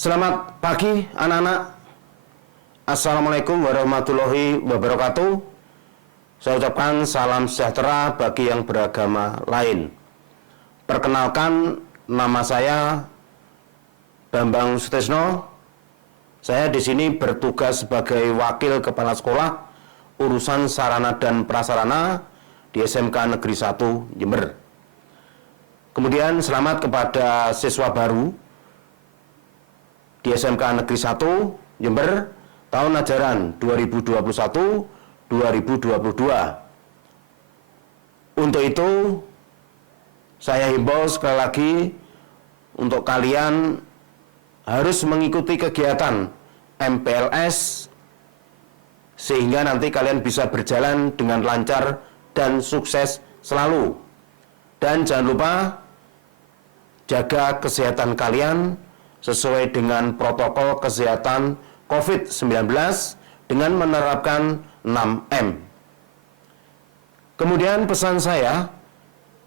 Selamat pagi anak-anak. Assalamualaikum warahmatullahi wabarakatuh. Saya ucapkan salam sejahtera bagi yang beragama lain. Perkenalkan, nama saya Bambang Sutrisno. Saya di sini bertugas sebagai wakil kepala sekolah urusan sarana dan prasarana di SMK Negeri 1 Jember. Kemudian selamat kepada siswa baru di SMK Negeri 1 Jember tahun ajaran 2021-2022. Untuk itu, saya himbau sekali lagi untuk kalian harus mengikuti kegiatan MPLS sehingga nanti kalian bisa berjalan dengan lancar dan sukses selalu. Dan jangan lupa jaga kesehatan kalian sesuai dengan protokol kesehatan COVID-19 dengan menerapkan 6M. Kemudian pesan saya,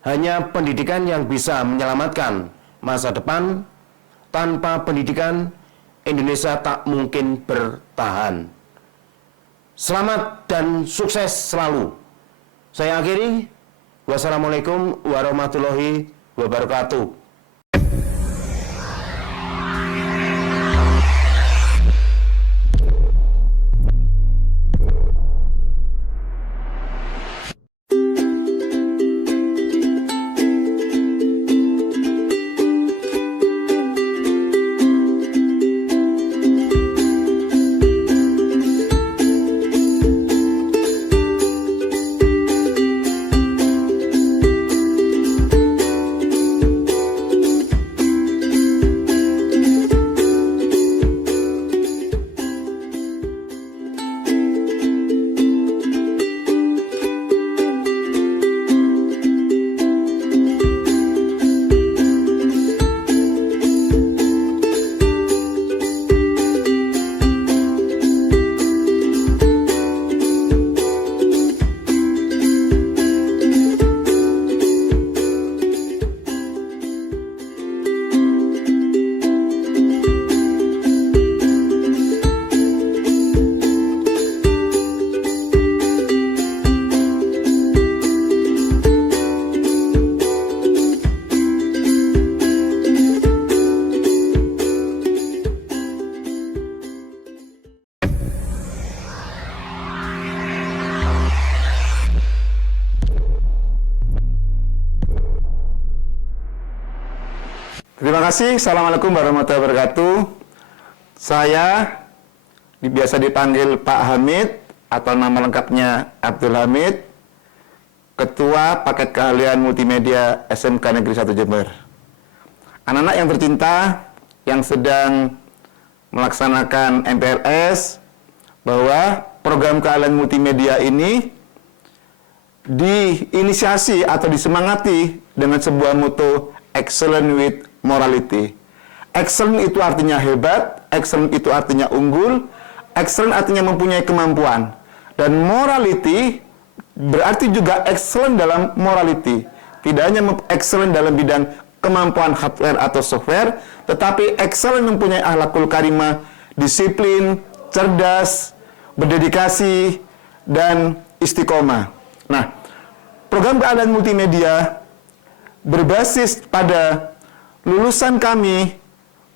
hanya pendidikan yang bisa menyelamatkan masa depan. Tanpa pendidikan, Indonesia tak mungkin bertahan. Selamat dan sukses selalu. Saya akhiri. Wassalamualaikum warahmatullahi wabarakatuh. Terima kasih. Assalamualaikum warahmatullahi wabarakatuh. Saya biasa dipanggil Pak Hamid atau nama lengkapnya Abdul Hamid, Ketua Paket Keahlian Multimedia SMK Negeri 1 Jember. Anak-anak yang tercinta yang sedang melaksanakan MPLS, bahwa program keahlian multimedia ini diinisiasi atau disemangati dengan sebuah motto Excellent with Morality. Excellent itu artinya hebat, excellent itu artinya unggul, excellent artinya mempunyai kemampuan. Dan morality berarti juga excellent dalam morality. Tidak hanya excellent dalam bidang kemampuan hardware atau software, tetapi excellent mempunyai akhlakul karimah, disiplin, cerdas, berdedikasi, dan istiqomah. Nah, program keahlian multimedia berbasis pada lulusan kami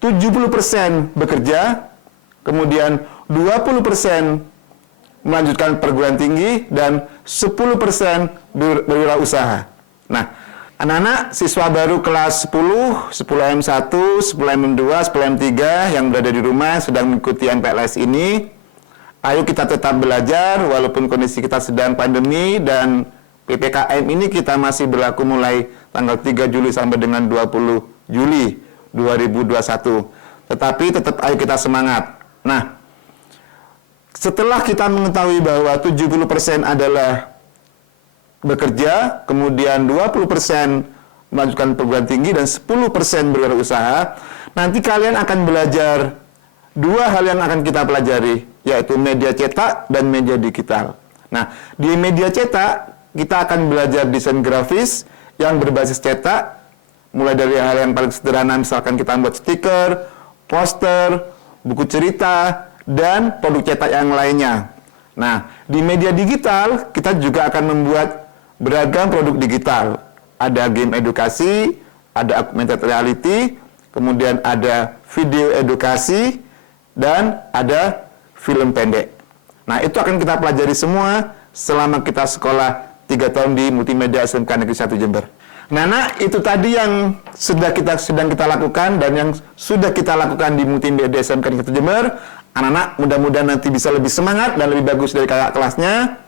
70% bekerja, kemudian 20% melanjutkan perguruan tinggi, dan 10% berwirausaha. Nah, anak-anak siswa baru kelas 10, 10M1, 10M2, 10M3 yang berada di rumah sedang mengikuti MPLS ini, ayo kita tetap belajar walaupun kondisi kita sedang pandemi, dan PPKM ini kita masih berlaku mulai tanggal 3 Juli sampai dengan 20 Juli 2021. Tetapi tetap ayo kita semangat. Nah, setelah kita mengetahui bahwa 70% adalah bekerja, kemudian 20% melanjutkan perguruan tinggi, dan 10% berwirausaha, nanti kalian akan belajar dua hal yang akan kita pelajari, yaitu media cetak dan media digital. Nah, di media cetak kita akan belajar desain grafis yang berbasis cetak, mulai dari hal yang paling sederhana, misalkan kita membuat stiker, poster, buku cerita, dan produk cetak yang lainnya. Nah, di media digital kita juga akan membuat beragam produk digital. Ada game edukasi, ada augmented reality, kemudian ada video edukasi, dan ada film pendek. Nah, itu akan kita pelajari semua selama kita sekolah 3 tahun di Multimedia SMK Negeri 1 Jember. Nah, itu tadi yang sedang kita lakukan dan yang sudah kita lakukan di Multimedia SMK Negeri 1 Jember. Anak-anak mudah-mudahan nanti bisa lebih semangat dan lebih bagus dari kakak kelasnya.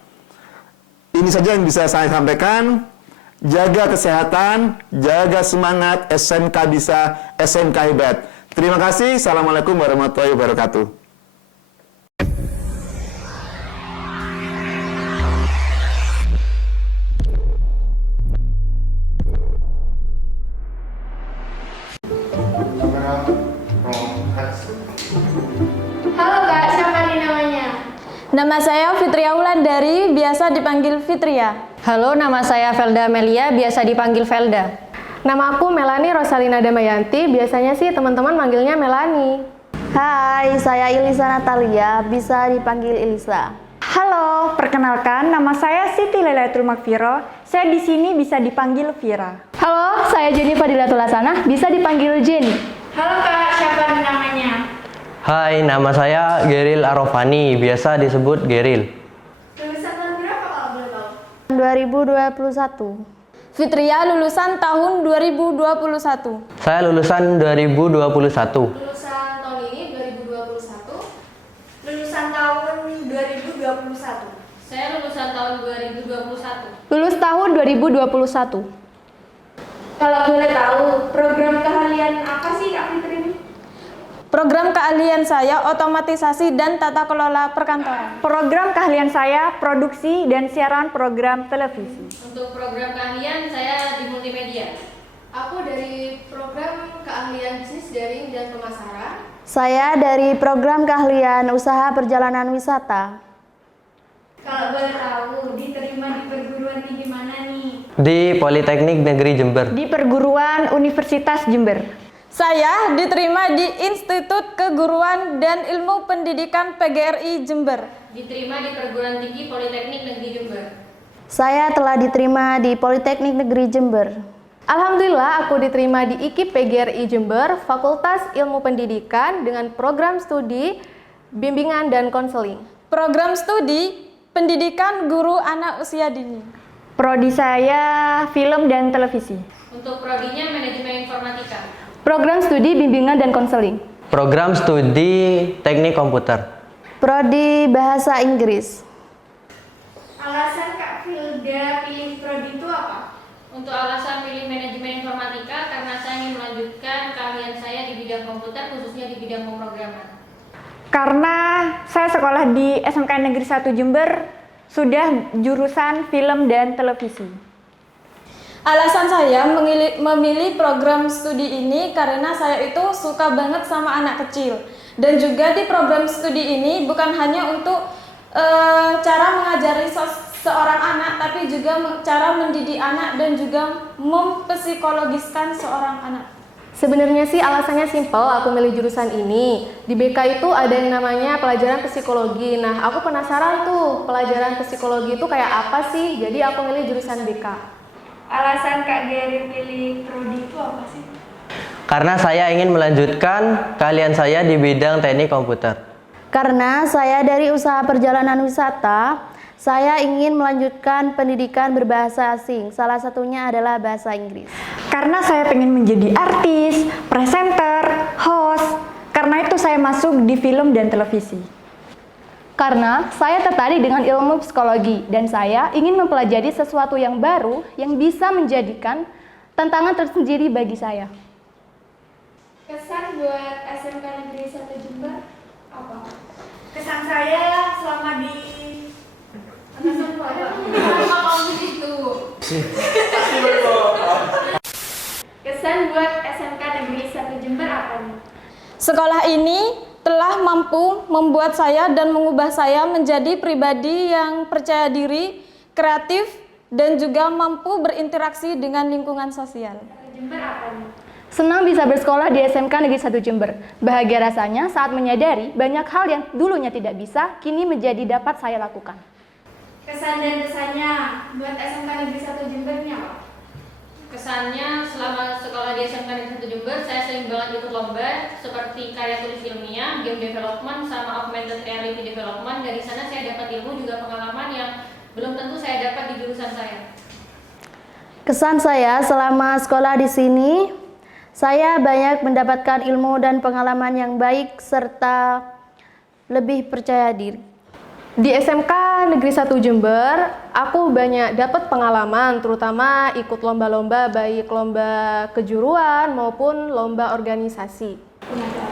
Ini saja yang bisa saya sampaikan. Jaga kesehatan, jaga semangat, SMK bisa, SMK hebat. Terima kasih. Assalamualaikum warahmatullahi wabarakatuh. Halo Kak, siapa nih namanya? Nama saya Fitria Wulandari, biasa dipanggil Fitria. Halo, nama saya Velda Melia, biasa dipanggil Velda. Nama aku Melani Rosalina Damayanti, biasanya sih teman-teman manggilnya Melani. Hai, saya Ilisa Natalia, bisa dipanggil Ilisa. Halo, perkenalkan nama saya Siti Lailatul Makfiro. Saya di sini bisa dipanggil Vira. Halo, saya Jenny Fadilatul Hasanah, bisa dipanggil Jenny. Halo Kak, siapa nih namanya? Hai, nama saya Geril Arofani, biasa disebut Geril. Lulusan tahun berapa kalau boleh tahu? 2021. Fitria lulusan tahun 2021. Saya lulusan 2021. Lulusan tahun ini 2021. Lulusan tahun 2021. Saya lulusan tahun 2021. Lulus tahun 2021. Kalau boleh tahu, program keahlian apa sih Kak Fitri ini? Program keahlian saya otomatisasi dan tata kelola perkantoran. Program keahlian saya produksi dan siaran program televisi. Untuk program keahlian saya di multimedia. Aku dari program keahlian bisnis daring dan pemasaran. Saya dari program keahlian usaha perjalanan wisata. Kalau boleh tahu, diterima di perguruan tinggi mana nih? Di Politeknik Negeri Jember. Di perguruan Universitas Jember. Saya diterima di Institut Keguruan dan Ilmu Pendidikan PGRI Jember. Diterima di perguruan tinggi Politeknik Negeri Jember. Saya telah diterima di Politeknik Negeri Jember. Alhamdulillah, aku diterima di IKIP PGRI Jember, Fakultas Ilmu Pendidikan dengan program studi bimbingan dan konseling. Program studi Pendidikan Guru Anak Usia Dini. Prodi saya film dan televisi. Untuk prodinya manajemen informatika. Program studi bimbingan dan konseling. Program studi teknik komputer. Prodi bahasa Inggris. Alasan Kak Filda pilih prodi itu apa? Untuk alasan pilih manajemen informatika karena saya ingin melanjutkan keahlian saya di bidang komputer, khususnya di bidang pemrograman. Karena saya sekolah di SMK Negeri 1 Jember, sudah jurusan film dan televisi. Alasan saya memilih program studi ini karena saya itu suka banget sama anak kecil. Dan juga di program studi ini bukan hanya untuk cara mengajari seorang anak, tapi juga cara mendidik anak dan juga mempsikologiskan seorang anak. Sebenarnya sih alasannya simpel, aku milih jurusan ini. Di BK itu ada yang namanya pelajaran psikologi. Nah, aku penasaran tuh, pelajaran psikologi itu kayak apa sih? Jadi aku milih jurusan BK. Alasan Kak Geri pilih prodi itu apa sih? Karena saya ingin melanjutkan keahlian saya di bidang teknik komputer. Karena saya dari usaha perjalanan wisata, saya ingin melanjutkan pendidikan berbahasa asing. Salah satunya adalah bahasa Inggris. Karena saya pengen menjadi artis, presenter, host. Karena itu saya masuk di film dan televisi. Karena saya tertarik dengan ilmu psikologi dan saya ingin mempelajari sesuatu yang baru yang bisa menjadikan tantangan tersendiri bagi saya. Kesan buat SMK Negeri 1 Jember apa? Kesan saya selama di Kesan apa? Kenapa kamu gitu? Kesan buat SMK Negeri 1 Jember apa nih? Sekolah ini telah mampu membuat saya dan mengubah saya menjadi pribadi yang percaya diri, kreatif, dan juga mampu berinteraksi dengan lingkungan sosial. Jember apa nih? Senang bisa bersekolah di SMK Negeri 1 Jember. Bahagia rasanya saat menyadari banyak hal yang dulunya tidak bisa, kini menjadi dapat saya lakukan. Kesan dan pesannya buat SMK Negeri 1 Jember ini apa? Kesannya selama sekolah di SMK Negeri 1 Jember, saya sering banget ikut lomba seperti karya tulis ilmiah, game development, sama augmented reality development. Dari sana saya dapat ilmu juga pengalaman yang belum tentu saya dapat di jurusan saya. Kesan saya selama sekolah di sini, saya banyak mendapatkan ilmu dan pengalaman yang baik serta lebih percaya diri. Di SMK Negeri 1 Jember, aku banyak dapat pengalaman, terutama ikut lomba-lomba, baik lomba kejuruan maupun lomba organisasi.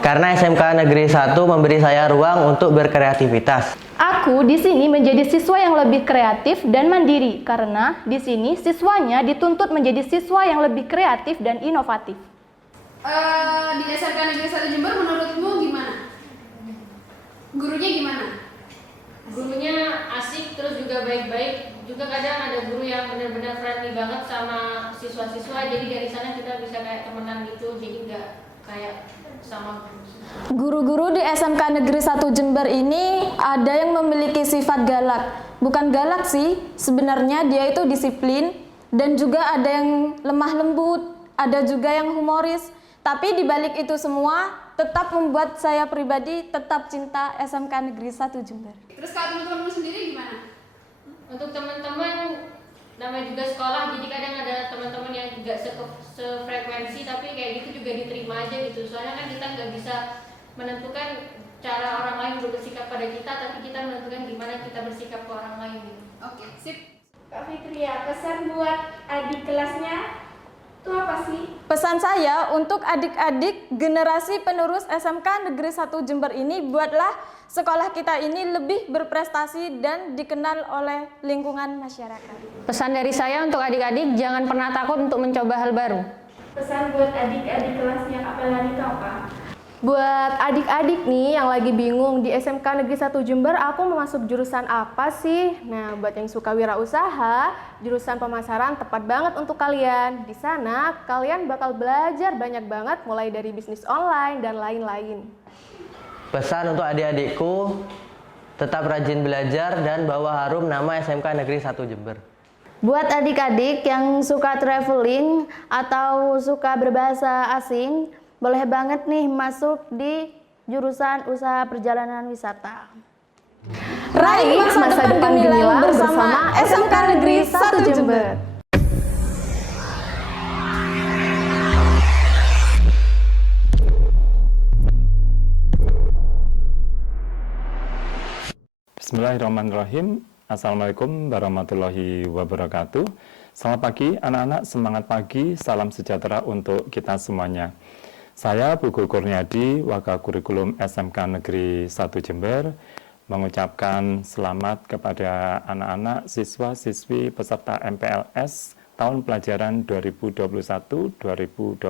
Karena SMK Negeri 1 memberi saya ruang untuk berkreativitas. Aku di sini menjadi siswa yang lebih kreatif dan mandiri karena di sini siswanya dituntut menjadi siswa yang lebih kreatif dan inovatif. Di SMK Negeri 1 Jember menurutmu gimana? Gurunya gimana? Gurunya asik, terus juga baik-baik. Juga kadang ada guru yang benar-benar friendly banget sama siswa-siswa. Jadi dari sana kita bisa kayak temenan gitu. Jadi nggak kayak sama Guru-guru di SMK Negeri 1 Jember ini ada yang memiliki sifat galak. Bukan galak sih, sebenarnya dia itu disiplin dan juga ada yang lemah lembut, ada juga yang humoris. Tapi di balik itu semua tetap membuat saya pribadi tetap cinta SMK Negeri 1 Jember. Terus kalau teman-temanmu sendiri gimana? untuk teman-teman namanya juga sekolah, jadi kadang ada teman-teman yang nggak sefrekuensi tapi kayak gitu juga diterima aja gitu. Soalnya kan kita nggak bisa menentukan cara orang lain bersikap pada kita, tapi kita menentukan gimana kita bersikap ke orang lain gitu. Oke, sip. Kak Fitria, pesan buat adik kelasnya itu apa sih? Pesan saya untuk adik-adik generasi penerus SMK Negeri 1 Jember ini, buatlah sekolah kita ini lebih berprestasi dan dikenal oleh lingkungan masyarakat. Pesan dari saya untuk adik-adik, jangan pernah takut untuk mencoba hal baru. Pesan buat adik-adik kelasnya Kak Pelani itu apa? Buat adik-adik nih yang lagi bingung di SMK Negeri 1 Jember, aku mau masuk jurusan apa sih? Nah, buat yang suka wirausaha, jurusan pemasaran tepat banget untuk kalian. Di sana, kalian bakal belajar banyak banget, mulai dari bisnis online dan lain-lain. Pesan untuk adik-adikku, tetap rajin belajar dan bawa harum nama SMK Negeri 1 Jember. Buat adik-adik yang suka traveling atau suka berbahasa asing, boleh banget nih masuk di jurusan usaha perjalanan wisata. Raih masa depan gemilang bersama SMK Negeri 1 Jember. Bismillahirrahmanirrahim. Assalamualaikum warahmatullahi wabarakatuh. Selamat pagi anak-anak, semangat pagi, salam sejahtera untuk kita semuanya. Saya Bugul Kurniadi, Wakil Kurikulum SMK Negeri 1 Jember, mengucapkan selamat kepada anak-anak siswa-siswi peserta MPLS tahun pelajaran 2021-2022.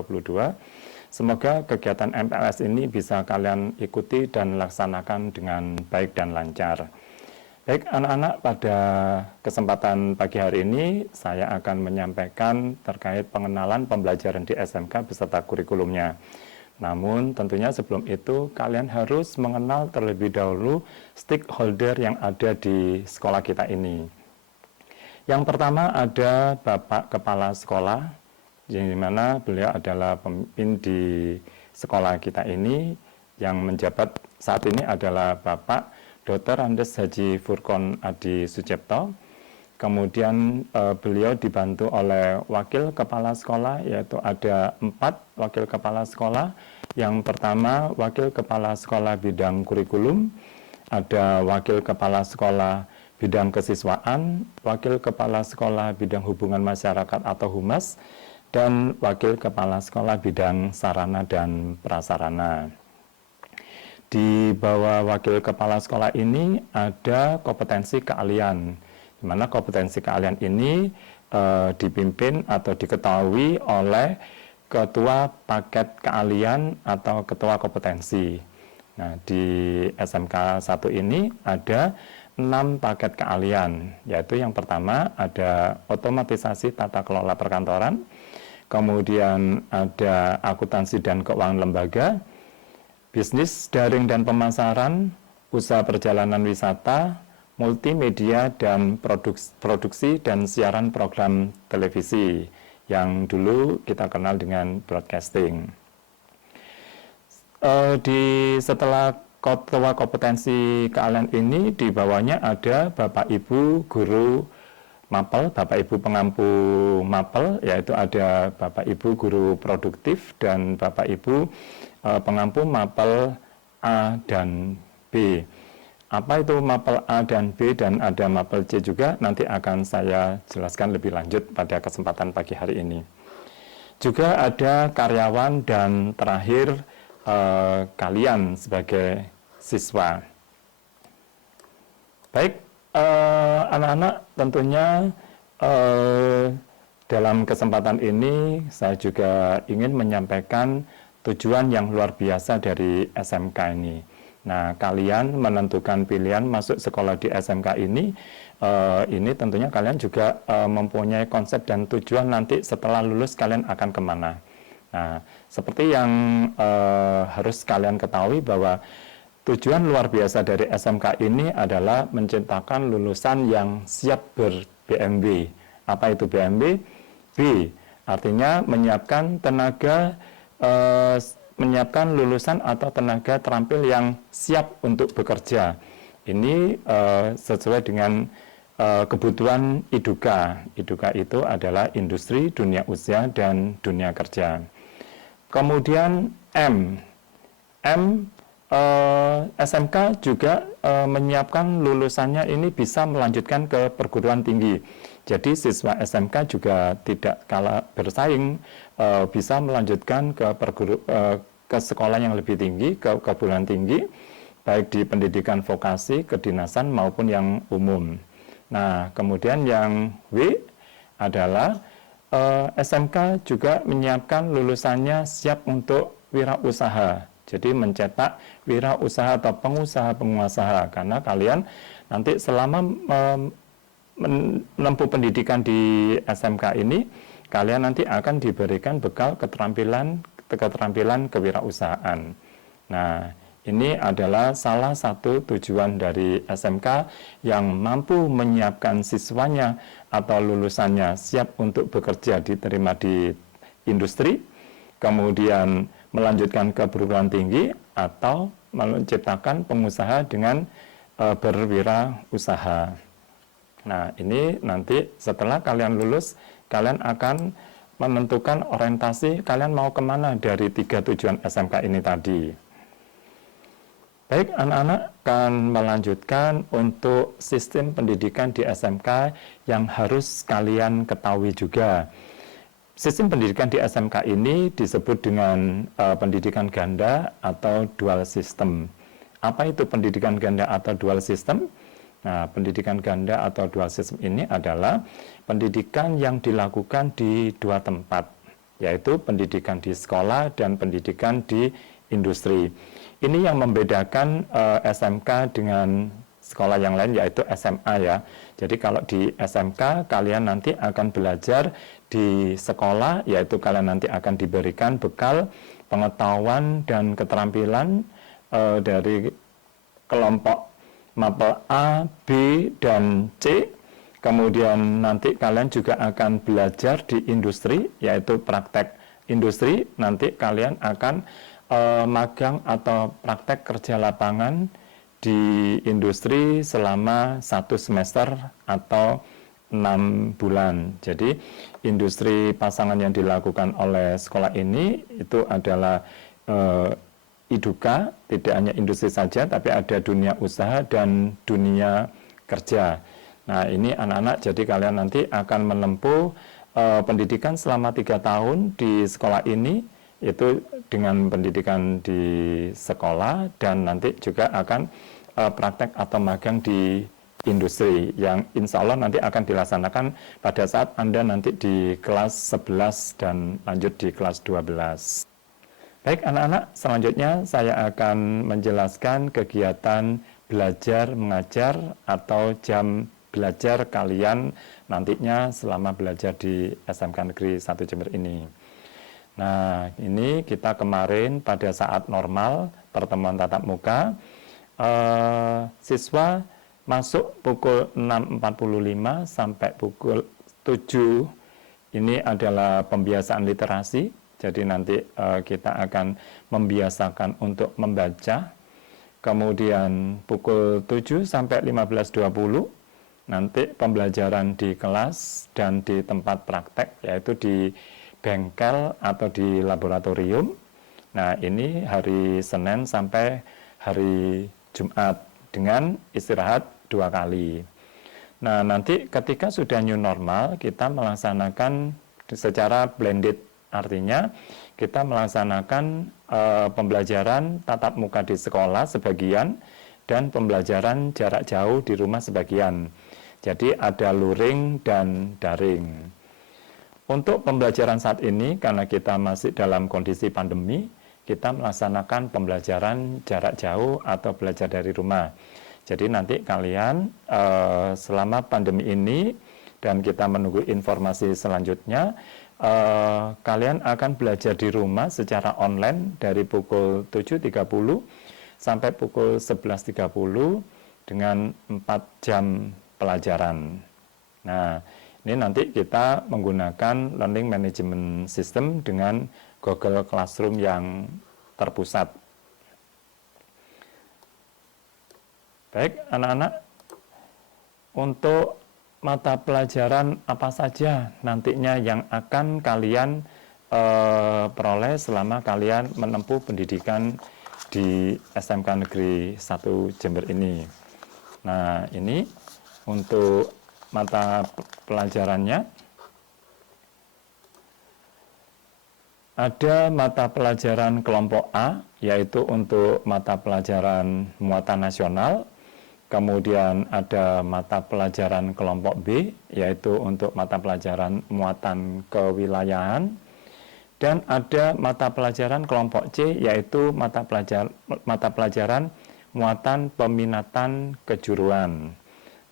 Semoga kegiatan MPLS ini bisa kalian ikuti dan laksanakan dengan baik dan lancar. Baik anak-anak, pada kesempatan pagi hari ini saya akan menyampaikan terkait pengenalan pembelajaran di SMK beserta kurikulumnya. Namun tentunya sebelum itu kalian harus mengenal terlebih dahulu stakeholder yang ada di sekolah kita ini. Yang pertama ada Bapak Kepala Sekolah, yang dimana beliau adalah pemimpin di sekolah kita ini. Yang menjabat saat ini adalah Bapak Dr. Andes Haji Furkon Adi Sucipto. Kemudian beliau dibantu oleh wakil kepala sekolah, yaitu ada 4 wakil kepala sekolah. Yang pertama wakil kepala sekolah bidang kurikulum, ada wakil kepala sekolah bidang kesiswaan, wakil kepala sekolah bidang hubungan masyarakat atau humas, dan wakil kepala sekolah bidang sarana dan prasarana. Di bawah wakil kepala sekolah ini ada kompetensi keahlian, di mana kompetensi keahlian ini dipimpin atau diketahui oleh ketua paket keahlian atau ketua kompetensi. Nah, di SMK 1 ini ada 6 paket keahlian, yaitu yang pertama ada otomatisasi tata kelola perkantoran, kemudian ada akuntansi dan keuangan lembaga, bisnis daring dan pemasaran, usaha perjalanan wisata, multimedia dan produksi dan siaran program televisi yang dulu kita kenal dengan broadcasting. Setelah ketua kompetensi keahlian ini, di bawahnya ada Bapak Ibu guru mapel, Bapak Ibu pengampu mapel, yaitu ada Bapak Ibu guru produktif dan Bapak Ibu pengampu mapel A dan B. Apa itu mapel A dan B dan ada mapel C juga, nanti akan saya jelaskan lebih lanjut pada kesempatan pagi hari ini. Juga ada karyawan dan terakhir kalian sebagai siswa. Baik, anak-anak, tentunya dalam kesempatan ini saya juga ingin menyampaikan tujuan yang luar biasa dari SMK ini. Nah, kalian menentukan pilihan masuk sekolah di SMK ini tentunya kalian juga mempunyai konsep dan tujuan nanti setelah lulus kalian akan kemana. Nah, seperti yang harus kalian ketahui bahwa tujuan luar biasa dari SMK ini adalah menciptakan lulusan yang siap ber-BMB. Apa itu BMB? B, artinya menyiapkan tenaga, menyiapkan lulusan atau tenaga terampil yang siap untuk bekerja. Ini sesuai dengan kebutuhan IDUKA. IDUKA itu adalah industri, dunia usaha, dan dunia kerja. Kemudian M, SMK juga menyiapkan lulusannya ini bisa melanjutkan ke perguruan tinggi. Jadi siswa SMK juga tidak kalah bersaing, bisa melanjutkan ke sekolah yang lebih tinggi, ke perguruan tinggi, baik di pendidikan vokasi, kedinasan maupun yang umum. Nah, kemudian yang W adalah SMK juga menyiapkan lulusannya siap untuk wirausaha. Jadi mencetak wirausaha atau pengusaha karena kalian nanti selama menempuh pendidikan di SMK ini, kalian nanti akan diberikan bekal keterampilan kewirausahaan. Nah, ini adalah salah satu tujuan dari SMK yang mampu menyiapkan siswanya atau lulusannya siap untuk bekerja diterima di industri, kemudian melanjutkan ke perguruan tinggi atau menciptakan pengusaha dengan berwirausaha. Nah, ini nanti setelah kalian lulus, kalian akan menentukan orientasi kalian mau kemana dari 3 tujuan SMK ini tadi. Baik, anak-anak akan melanjutkan untuk sistem pendidikan di SMK yang harus kalian ketahui juga. Sistem pendidikan di SMK ini disebut dengan pendidikan ganda atau dual system. Apa itu pendidikan ganda atau dual system? Nah, pendidikan ganda atau dual system ini adalah pendidikan yang dilakukan di 2 tempat, yaitu pendidikan di sekolah dan pendidikan di industri. Ini yang membedakan SMK dengan sekolah yang lain, yaitu SMA ya. Jadi kalau di SMK kalian nanti akan belajar di sekolah, yaitu kalian nanti akan diberikan bekal pengetahuan dan keterampilan dari kelompok mapel A, B, dan C. Kemudian nanti kalian juga akan belajar di industri, yaitu praktek industri. Nanti kalian akan magang atau praktek kerja lapangan di industri selama 1 semester atau 6 bulan. Jadi industri pasangan yang dilakukan oleh sekolah ini itu adalah IDUKA, tidak hanya industri saja, tapi ada dunia usaha dan dunia kerja. Nah, ini anak-anak, jadi kalian nanti akan menempuh pendidikan selama 3 tahun di sekolah ini, itu dengan pendidikan di sekolah, dan nanti juga akan praktek atau magang di industri yang insya Allah nanti akan dilaksanakan pada saat Anda nanti di kelas 11 dan lanjut di kelas 12. Baik anak-anak, selanjutnya saya akan menjelaskan kegiatan belajar mengajar atau jam belajar kalian nantinya selama belajar di SMK Negeri 1 Jember ini. Nah, ini kita kemarin pada saat normal pertemuan tatap muka, siswa masuk pukul 6.45 sampai pukul 7. Ini adalah pembiasaan literasi. Jadi nanti kita akan membiasakan untuk membaca. Kemudian pukul 7 sampai 15.20 nanti pembelajaran di kelas dan di tempat praktek, yaitu di bengkel atau di laboratorium. Nah, ini hari Senin sampai hari Jumat dengan istirahat 2 kali. Nah, nanti ketika sudah new normal, kita melaksanakan secara blended, artinya kita melaksanakan pembelajaran tatap muka di sekolah sebagian dan pembelajaran jarak jauh di rumah sebagian. Jadi ada luring dan daring. Untuk pembelajaran saat ini, karena kita masih dalam kondisi pandemi, kita melaksanakan pembelajaran jarak jauh atau belajar dari rumah. Jadi nanti kalian selama pandemi ini dan kita menunggu informasi selanjutnya, kalian akan belajar di rumah secara online dari pukul 7.30 sampai pukul 11.30 dengan 4 jam pelajaran. Nah, ini nanti kita menggunakan learning management system dengan Google Classroom yang terpusat. Baik, anak-anak, untuk mata pelajaran apa saja nantinya yang akan kalian peroleh selama kalian menempuh pendidikan di SMK Negeri 1 Jember ini. Nah, ini untuk mata pelajarannya. Ada mata pelajaran kelompok A, yaitu untuk mata pelajaran muatan nasional. Kemudian ada mata pelajaran kelompok B, yaitu untuk mata pelajaran muatan kewilayahan. Dan ada mata pelajaran kelompok C, yaitu mata pelajaran muatan peminatan kejuruan.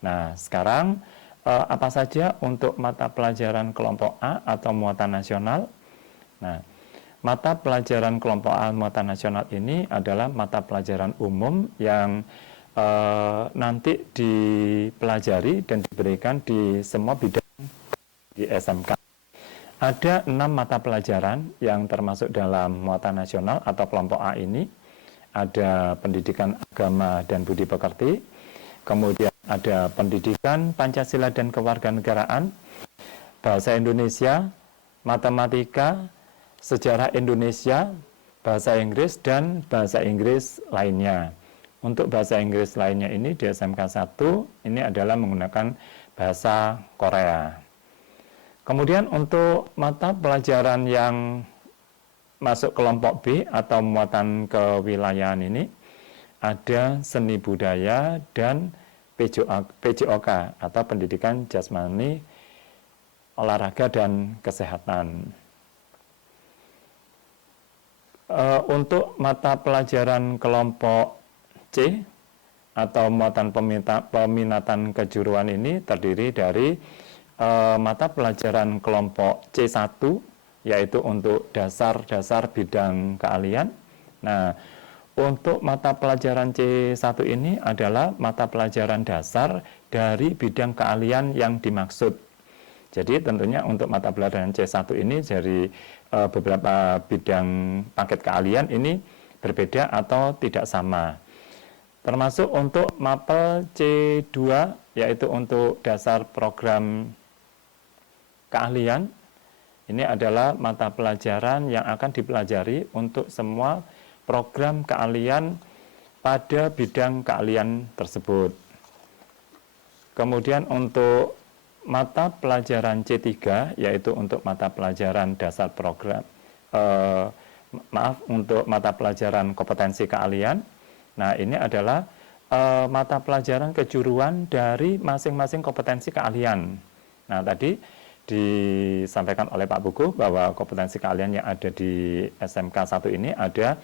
Nah, sekarang apa saja untuk mata pelajaran kelompok A atau muatan nasional? Nah, mata pelajaran kelompok A muatan nasional ini adalah mata pelajaran umum yang nanti dipelajari dan diberikan di semua bidang di SMK. Ada 6 mata pelajaran yang termasuk dalam muatan nasional atau kelompok A ini. Ada pendidikan agama dan budi pekerti, kemudian ada pendidikan Pancasila dan kewarganegaraan, bahasa Indonesia, matematika, sejarah Indonesia, bahasa Inggris, dan bahasa Inggris lainnya. Untuk bahasa Inggris lainnya ini di SMK 1 ini adalah menggunakan bahasa Korea. Kemudian untuk mata pelajaran yang masuk kelompok B atau muatan kewilayahan ini ada seni budaya dan PJOK atau pendidikan jasmani, olahraga dan kesehatan. Untuk mata pelajaran kelompok C atau muatan peminatan kejuruan ini terdiri dari mata pelajaran kelompok C1, yaitu untuk dasar-dasar bidang keahlian. Nah, untuk mata pelajaran C1 ini adalah mata pelajaran dasar dari bidang keahlian yang dimaksud. Jadi tentunya untuk mata pelajaran C1 ini dari beberapa bidang paket keahlian ini berbeda atau tidak sama. Termasuk untuk mapel C2, yaitu untuk dasar program keahlian. Ini adalah mata pelajaran yang akan dipelajari untuk semua program keahlian pada bidang keahlian tersebut. Kemudian untuk mata pelajaran C3, yaitu untuk mata pelajaran dasar program, untuk mata pelajaran kompetensi keahlian. Nah, ini adalah mata pelajaran kejuruan dari masing-masing kompetensi keahlian. Nah, tadi disampaikan oleh Pak Buku bahwa kompetensi keahlian yang ada di SMK 1 ini ada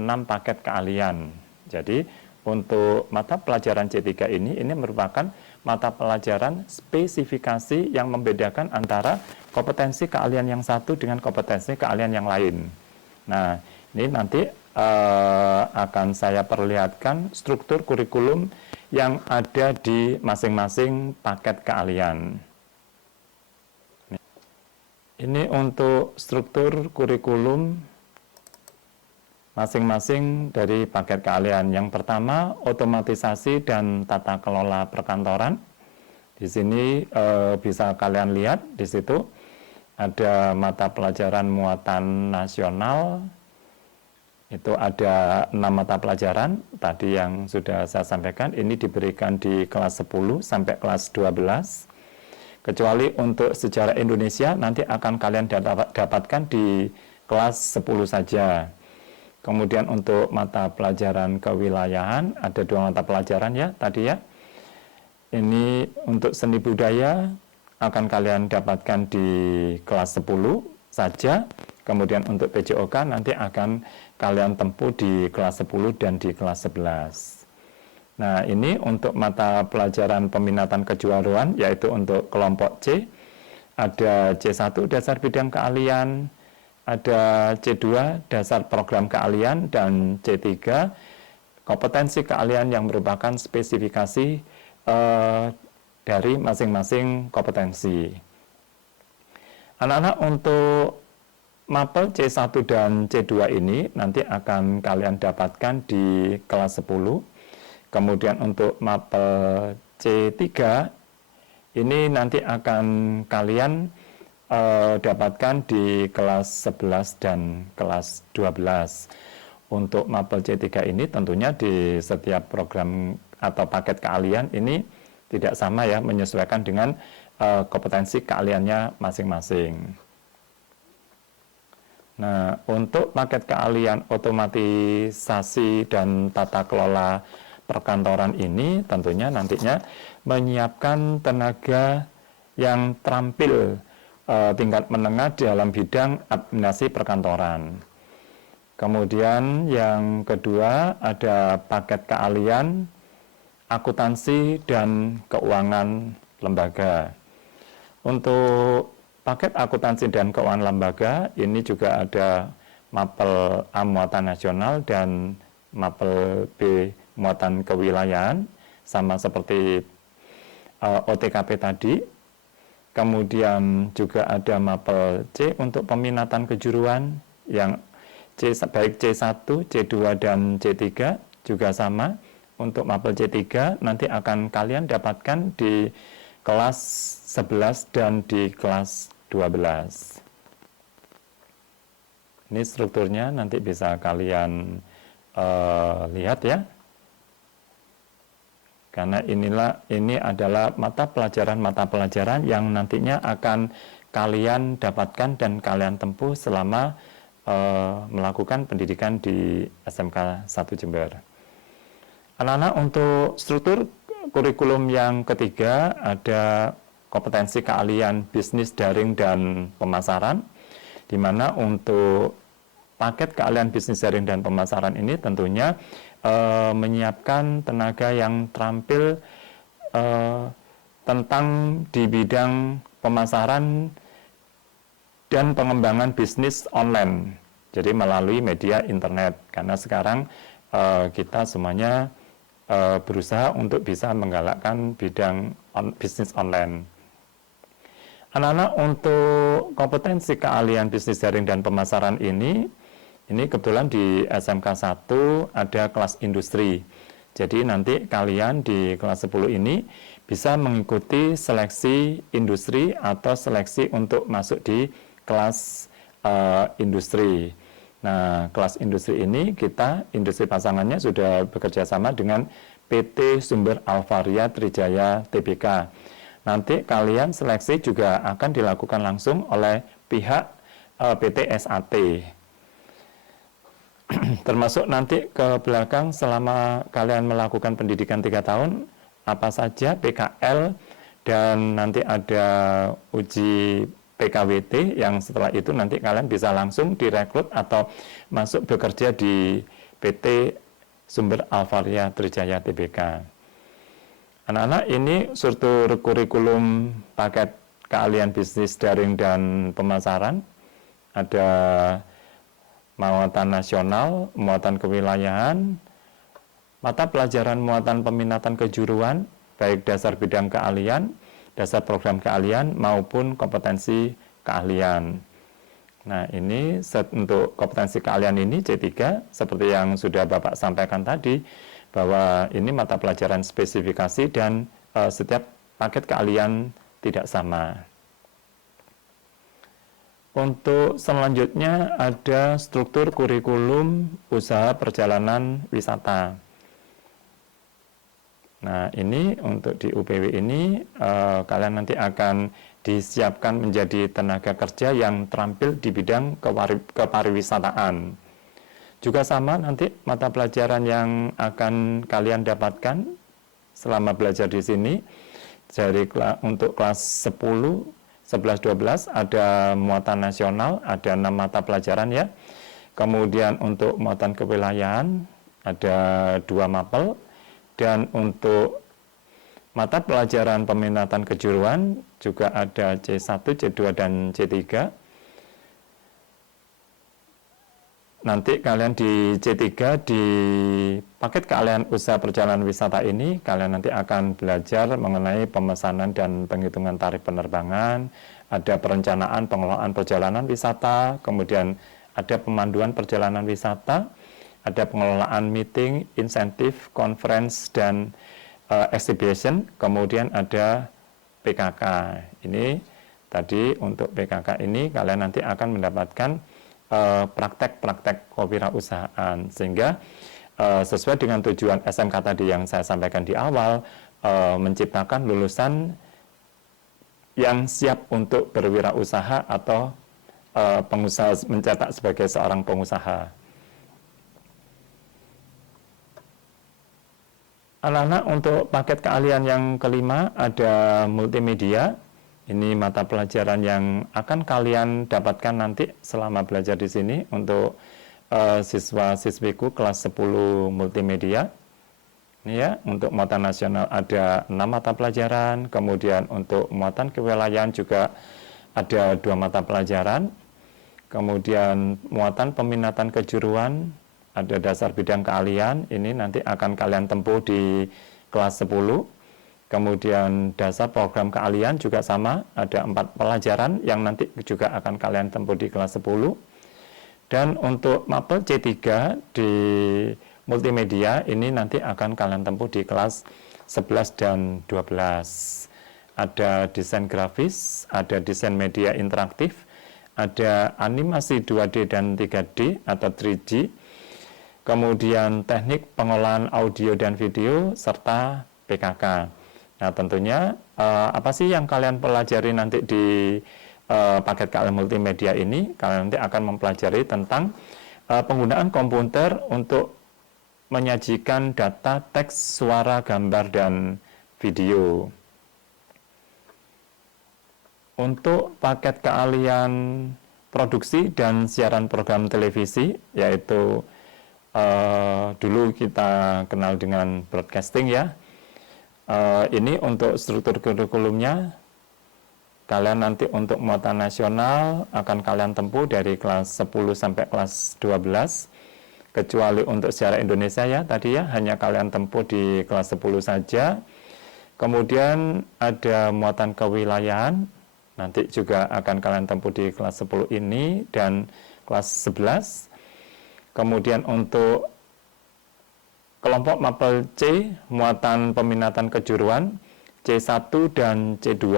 6 paket keahlian. Jadi, untuk mata pelajaran C3 ini merupakan mata pelajaran spesifikasi yang membedakan antara kompetensi keahlian yang satu dengan kompetensi keahlian yang lain. Nah, ini nanti akan saya perlihatkan struktur kurikulum yang ada di masing-masing paket keahlian. Ini untuk struktur kurikulum masing-masing dari paket keahlian. Yang pertama, otomatisasi dan tata kelola perkantoran. Di sini bisa kalian lihat, di situ ada mata pelajaran muatan nasional. Itu ada 6 mata pelajaran, tadi yang sudah saya sampaikan, ini diberikan di kelas 10 sampai kelas 12. Kecuali untuk sejarah Indonesia, nanti akan kalian dapatkan di kelas 10 saja. Kemudian untuk mata pelajaran kewilayahan, ada 2 mata pelajaran ya, tadi ya. Ini untuk seni budaya, akan kalian dapatkan di kelas 10 saja. Kemudian untuk PJOK nanti akan kalian tempuh di kelas 10 dan di kelas 11. Nah, ini untuk mata pelajaran peminatan kejuaraan, yaitu untuk kelompok C. Ada C1 dasar bidang keahlian, ada C2 dasar program keahlian, dan C3 kompetensi keahlian yang merupakan spesifikasi dari masing-masing kompetensi. Anak-anak, untuk mapel C1 dan C2 ini nanti akan kalian dapatkan di kelas 10. Kemudian untuk mapel C3 ini nanti akan kalian dapatkan di kelas 11 dan kelas 12. Untuk mapel C3 ini tentunya di setiap program atau paket keahlian ini tidak sama ya, menyesuaikan dengan kompetensi keahliannya masing-masing. Nah, untuk paket keahlian otomatisasi dan tata kelola perkantoran ini tentunya nantinya menyiapkan tenaga yang terampil tingkat menengah dalam bidang administrasi perkantoran. Kemudian yang kedua ada paket keahlian akuntansi dan keuangan lembaga. Untuk paket akuntansi dan keuangan lembaga ini juga ada mapel A muatan nasional dan mapel B muatan kewilayahan, sama seperti OTKP tadi. Kemudian juga ada mapel C untuk peminatan kejuruan, yang baik C1, C2, dan C3 juga sama. Untuk mapel C3 nanti akan kalian dapatkan di kelas 11 dan di kelas 12. Ini strukturnya nanti bisa kalian lihat ya. Karena ini adalah mata pelajaran yang nantinya akan kalian dapatkan dan kalian tempuh selama melakukan pendidikan di SMK 1 Jember. Anak-anak, untuk struktur kurikulum yang ketiga ada kompetensi keahlian bisnis daring dan pemasaran, di mana untuk paket keahlian bisnis daring dan pemasaran ini tentunya menyiapkan tenaga yang terampil tentang di bidang pemasaran dan pengembangan bisnis online, jadi melalui media internet, karena sekarang kita semuanya berusaha untuk bisa menggalakkan bidang bisnis online. Anak-anak, untuk kompetensi keahlian bisnis daring dan pemasaran ini kebetulan di SMK 1 ada kelas industri. Jadi nanti kalian di kelas 10 ini bisa mengikuti seleksi industri atau seleksi untuk masuk di kelas industri. Nah, kelas industri ini industri pasangannya sudah bekerja sama dengan PT Sumber Alvaria Trijaya Tbk. Nanti kalian seleksi juga akan dilakukan langsung oleh pihak PT SAT. Termasuk nanti ke belakang selama kalian melakukan pendidikan 3 tahun, apa saja PKL, dan nanti ada uji PKWT yang setelah itu nanti kalian bisa langsung direkrut atau masuk bekerja di PT Sumber Alvaria Trijaya Tbk. Anak-anak, ini struktur kurikulum paket keahlian bisnis daring dan pemasaran. Ada muatan nasional, muatan kewilayahan, mata pelajaran muatan peminatan kejuruan, baik dasar bidang keahlian, dasar program keahlian, maupun kompetensi keahlian. Nah, ini untuk kompetensi keahlian ini C3, seperti yang sudah Bapak sampaikan tadi, bahwa ini mata pelajaran spesifikasi dan setiap paket keahlian tidak sama. Untuk selanjutnya ada struktur kurikulum usaha perjalanan wisata. Nah, ini untuk di UPW ini kalian nanti akan disiapkan menjadi tenaga kerja yang terampil di bidang kepariwisataan. Juga sama nanti mata pelajaran yang akan kalian dapatkan selama belajar di sini. Dari untuk kelas 10, 11, 12 ada muatan nasional, ada 6 mata pelajaran ya. Kemudian untuk muatan kewilayahan ada 2 mapel. Dan untuk mata pelajaran peminatan kejuruan juga ada C1, C2, dan C3. Nanti kalian di C3 di paket keahlian usaha perjalanan wisata ini, kalian nanti akan belajar mengenai pemesanan dan penghitungan tarif penerbangan, ada perencanaan pengelolaan perjalanan wisata, kemudian ada pemanduan perjalanan wisata, ada pengelolaan meeting, insentif, conference, dan exhibition, kemudian ada PKK. Ini tadi untuk PKK ini kalian nanti akan mendapatkan praktek-praktek kewirausahaan, sehingga sesuai dengan tujuan SMK tadi yang saya sampaikan di awal, menciptakan lulusan yang siap untuk berwirausaha atau pengusaha, mencetak sebagai seorang pengusaha. Anak-anak, untuk paket keahlian yang kelima ada multimedia. Ini mata pelajaran yang akan kalian dapatkan nanti selama belajar di sini untuk siswa-siswiku kelas 10 multimedia. Ini ya, untuk muatan nasional ada 6 mata pelajaran, kemudian untuk muatan kewilayahan juga ada 2 mata pelajaran, kemudian muatan peminatan kejuruan ada dasar bidang keahlian, ini nanti akan kalian tempuh di kelas 10. Kemudian dasar program keahlian juga sama, ada 4 pelajaran yang nanti juga akan kalian tempuh di kelas 10. Dan untuk mapel C3 di multimedia ini nanti akan kalian tempuh di kelas 11 dan 12. Ada desain grafis, ada desain media interaktif, ada animasi 2D dan 3D atau 3G, kemudian teknik pengolahan audio dan video, serta PKK. Nah, tentunya apa sih yang kalian pelajari nanti di paket keahlian multimedia ini? Kalian nanti akan mempelajari tentang penggunaan komputer untuk menyajikan data, teks, suara, gambar, dan video. Untuk paket keahlian produksi dan siaran program televisi, yaitu dulu kita kenal dengan broadcasting ya. Ini untuk struktur kurikulumnya, kalian nanti untuk muatan nasional akan kalian tempuh dari kelas 10 sampai kelas 12, kecuali untuk sejarah Indonesia ya, tadi ya, hanya kalian tempuh di kelas 10 saja. Kemudian ada muatan kewilayahan, nanti juga akan kalian tempuh di kelas 10 ini dan kelas 11. Kemudian untuk kelompok mapel C, muatan peminatan kejuruan, C1 dan C2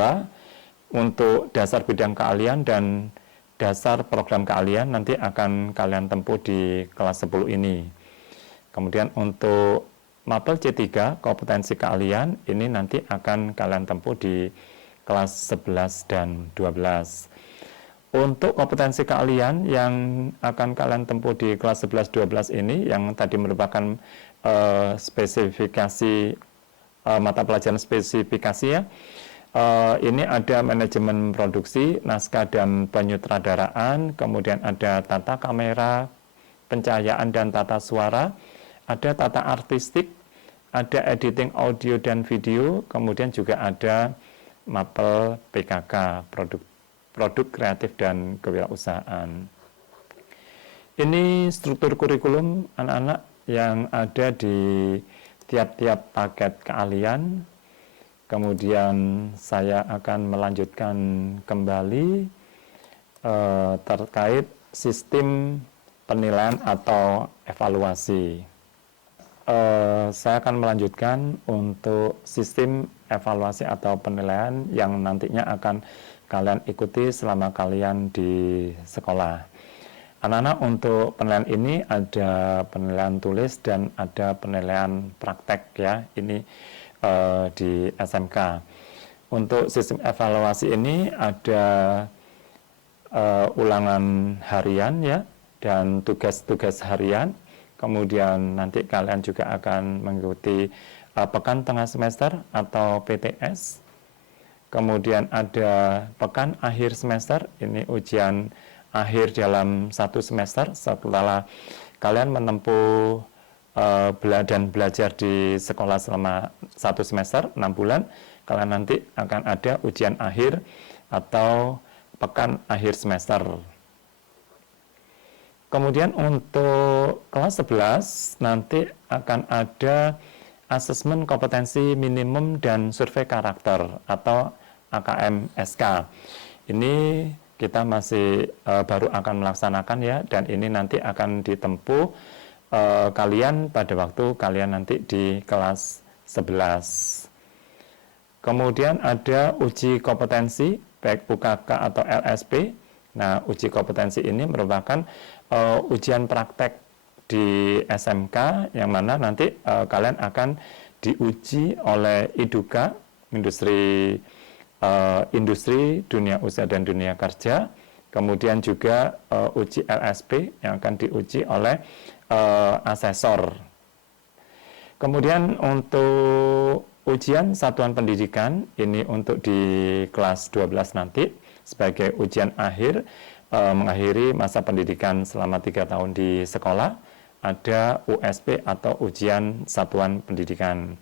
untuk dasar bidang keahlian dan dasar program keahlian nanti akan kalian tempuh di kelas 10 ini. Kemudian untuk mapel C3, kompetensi keahlian, ini nanti akan kalian tempuh di kelas 11 dan 12. Untuk kompetensi keahlian yang akan kalian tempuh di kelas 11-12 ini, yang tadi merupakan spesifikasi mata pelajaran spesifikasi ya, ini ada manajemen produksi, naskah dan penyutradaraan, kemudian ada tata kamera, pencahayaan dan tata suara, ada tata artistik, ada editing audio dan video, kemudian juga ada mapel PKK, produk kreatif dan kewirausahaan. Ini struktur kurikulum anak-anak yang ada di tiap-tiap paket keahlian. Kemudian saya akan melanjutkan kembali terkait sistem penilaian atau evaluasi. Saya akan melanjutkan untuk sistem evaluasi atau penilaian yang nantinya akan kalian ikuti selama kalian di sekolah. Anak-anak, untuk penilaian ini ada penilaian tulis dan ada penilaian praktek ya, ini di SMK. Untuk sistem evaluasi ini ada ulangan harian ya, dan tugas-tugas harian. Kemudian nanti kalian juga akan mengikuti pekan tengah semester atau PTS. Kemudian ada pekan akhir semester, ini ujian akhir dalam satu semester setelah kalian menempuh dan belajar di sekolah selama satu semester, 6 bulan, kalian nanti akan ada ujian akhir atau pekan akhir semester. Kemudian untuk kelas 11 nanti akan ada asesmen kompetensi minimum dan survei karakter atau AKM-SK. Ini kita masih baru akan melaksanakan ya, dan ini nanti akan ditempuh kalian pada waktu kalian nanti di kelas 11. Kemudian ada uji kompetensi baik UKK atau LSP. Nah, uji kompetensi ini merupakan ujian praktek di SMK yang mana nanti kalian akan diuji oleh IDUKA, industri dunia usaha dan dunia kerja. Kemudian juga uji LSP yang akan diuji oleh asesor. Kemudian untuk ujian satuan pendidikan ini untuk di kelas 12 nanti sebagai ujian akhir mengakhiri masa pendidikan selama 3 tahun di sekolah, ada USP atau ujian satuan pendidikan.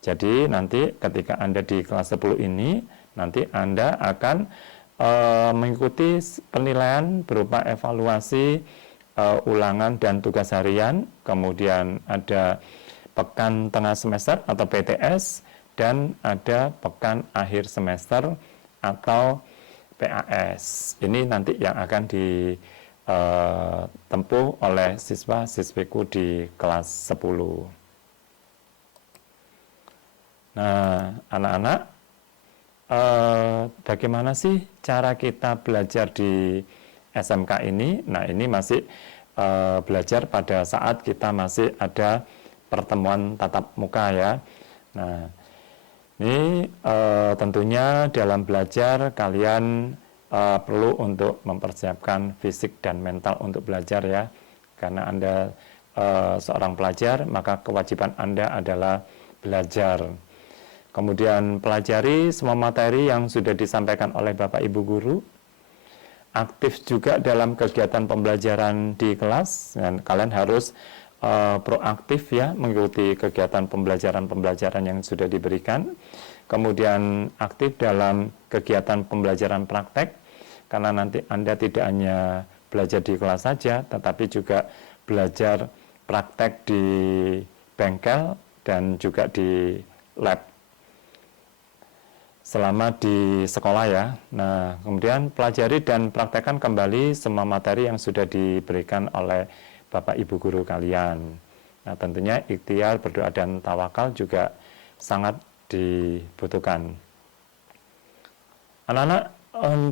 Jadi nanti ketika Anda di kelas 10 ini, nanti Anda akan mengikuti penilaian berupa evaluasi ulangan dan tugas harian, kemudian ada pekan tengah semester atau PTS, dan ada pekan akhir semester atau PAS. Ini nanti yang akan ditempuh oleh siswa-siswiku di kelas 10. Nah, anak-anak, bagaimana sih cara kita belajar di SMK ini? Nah, ini masih belajar pada saat kita masih ada pertemuan tatap muka ya. Nah, ini tentunya dalam belajar kalian perlu untuk mempersiapkan fisik dan mental untuk belajar ya. Karena Anda seorang pelajar, maka kewajiban Anda adalah belajar. Kemudian pelajari semua materi yang sudah disampaikan oleh Bapak Ibu Guru. Aktif juga dalam kegiatan pembelajaran di kelas, dan kalian harus proaktif ya mengikuti kegiatan pembelajaran yang sudah diberikan. Kemudian aktif dalam kegiatan pembelajaran praktek, karena nanti Anda tidak hanya belajar di kelas saja, tetapi juga belajar praktek di bengkel dan juga di lab selama di sekolah ya. Nah, kemudian pelajari dan praktekkan kembali semua materi yang sudah diberikan oleh Bapak Ibu Guru kalian. Nah, tentunya ikhtiar, berdoa, dan tawakal juga sangat dibutuhkan. Anak-anak,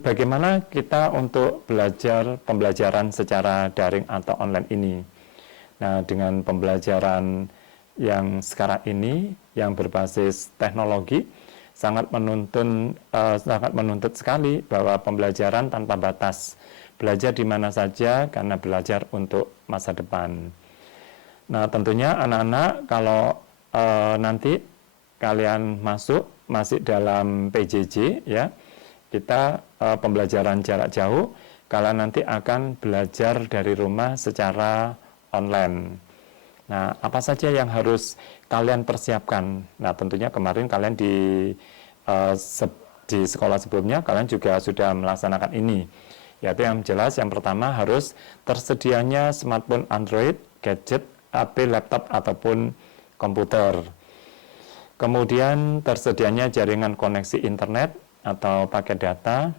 bagaimana kita untuk belajar pembelajaran secara daring atau online ini? Nah, dengan pembelajaran yang sekarang ini, yang berbasis teknologi, sangat menuntut sekali bahwa pembelajaran tanpa batas. Belajar di mana saja karena belajar untuk masa depan. Nah, tentunya anak-anak kalau nanti kalian masih dalam PJJ ya, kita pembelajaran jarak jauh, kalian nanti akan belajar dari rumah secara online. Nah, apa saja yang harus kalian persiapkan? Nah, tentunya kemarin kalian di sekolah sebelumnya kalian juga sudah melaksanakan ini. Yaitu yang jelas yang pertama harus tersedianya smartphone Android, gadget, HP, laptop ataupun komputer. Kemudian tersedianya jaringan koneksi internet atau paket data,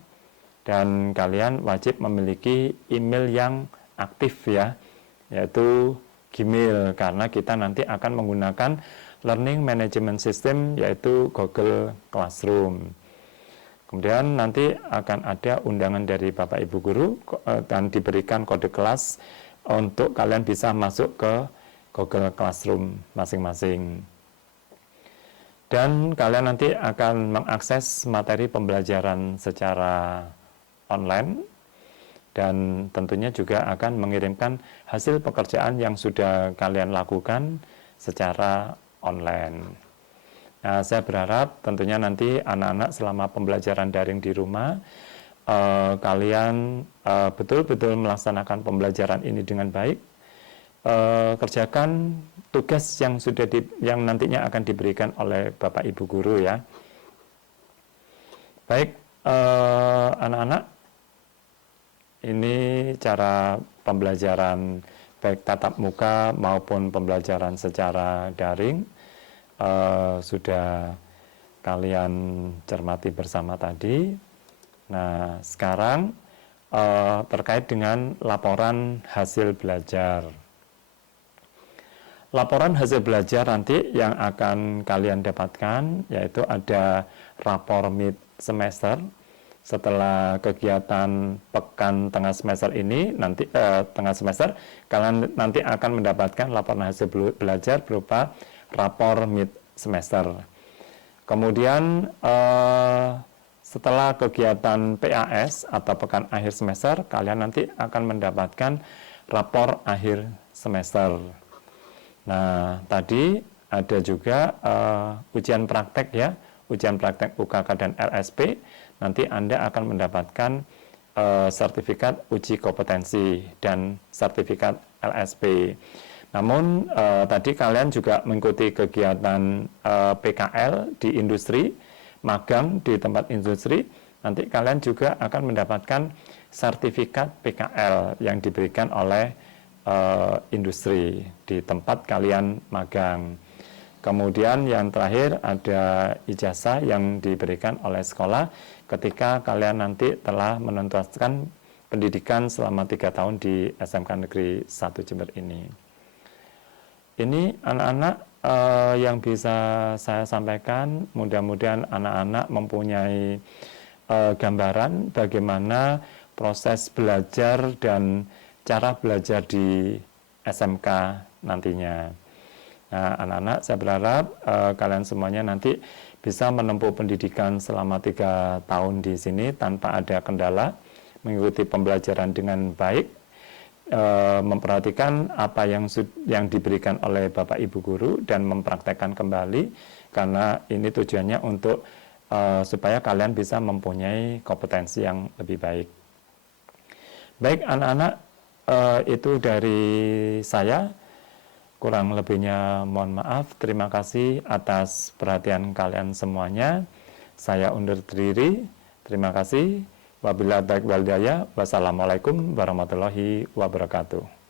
dan kalian wajib memiliki email yang aktif ya, yaitu Gmail, karena kita nanti akan menggunakan learning management system yaitu Google Classroom. Kemudian nanti akan ada undangan dari Bapak Ibu Guru dan diberikan kode kelas untuk kalian bisa masuk ke Google Classroom masing-masing. Dan kalian nanti akan mengakses materi pembelajaran secara online dan tentunya juga akan mengirimkan hasil pekerjaan yang sudah kalian lakukan secara online. Nah, saya berharap tentunya nanti anak-anak selama pembelajaran daring di rumah kalian betul-betul melaksanakan pembelajaran ini dengan baik. Kerjakan tugas yang yang nantinya akan diberikan oleh Bapak Ibu Guru ya. Baik, anak-anak, ini cara pembelajaran baik tatap muka maupun pembelajaran secara daring sudah kalian cermati bersama tadi. Nah, sekarang terkait dengan laporan hasil belajar. Laporan hasil belajar nanti yang akan kalian dapatkan yaitu ada rapor mid semester. Setelah kegiatan pekan tengah semester ini, nanti tengah semester, kalian nanti akan mendapatkan laporan hasil belajar berupa rapor mid semester. Kemudian setelah kegiatan PAS atau pekan akhir semester, kalian nanti akan mendapatkan rapor akhir semester. Nah, tadi ada juga ujian praktek ya, ujian praktek UKK dan LSP. Nanti Anda akan mendapatkan sertifikat uji kompetensi dan sertifikat LSP. Namun tadi kalian juga mengikuti kegiatan PKL di industri, magang di tempat industri, nanti kalian juga akan mendapatkan sertifikat PKL yang diberikan oleh industri di tempat kalian magang. Kemudian yang terakhir ada ijazah yang diberikan oleh sekolah ketika kalian nanti telah menuntaskan pendidikan selama 3 tahun di SMK Negeri 1 Jember ini. Ini anak-anak yang bisa saya sampaikan, mudah-mudahan anak-anak mempunyai gambaran bagaimana proses belajar dan cara belajar di SMK nantinya. Nah, anak-anak, saya berharap kalian semuanya nanti bisa menempuh pendidikan selama 3 tahun di sini tanpa ada kendala, mengikuti pembelajaran dengan baik, memperhatikan apa yang diberikan oleh Bapak Ibu Guru dan mempraktekkan kembali, karena ini tujuannya untuk supaya kalian bisa mempunyai kompetensi yang lebih baik. Baik anak-anak, itu dari saya. Kurang lebihnya mohon maaf. Terima kasih atas perhatian kalian semuanya. Saya undur diri. Terima kasih. Wabillahi taufiq wal hidayah. Wassalamualaikum warahmatullahi wabarakatuh.